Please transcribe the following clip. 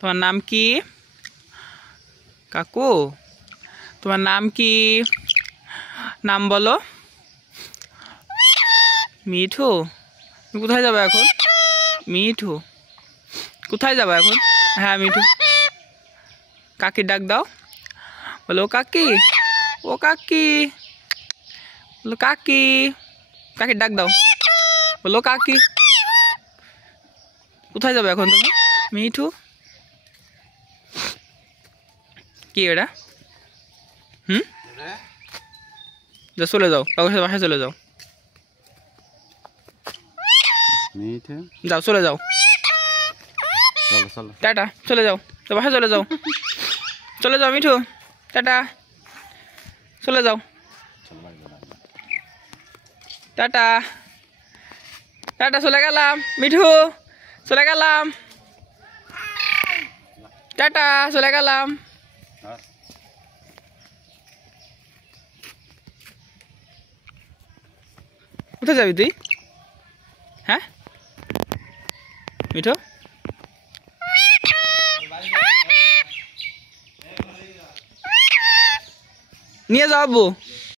তোমার নাম কি কাকু? তোমার নাম কি? নাম বলো। মিঠু। তুমি কোথায় যাবে এখন? মিঠু কোথায় যাবে এখন? হ্যাঁ মিঠু। কাকি ডাক দাও। বলো ও কাকি, ও কাকি, বলো কাকি। কাকি ডাক দাও। বলো কাকি। কোথায় যাবে এখন তুমি? মিঠু। কি এটা? যা চলে যাও, কাকুর সাথে বাসায় চলে যাও। যাও চলে যাও, টাটা চলে যাও, তো বাসায় চলে যাও। চলে যাও মিঠু, টাটা চলে যাও, টাটা টাটা চলে গেলাম মিঠু, চলে গেলাম, টাটা চলে গেলাম। কোথায় যাবি তুই? হ্যাঁ মিঠু, নিয়ে যাও আব্বু।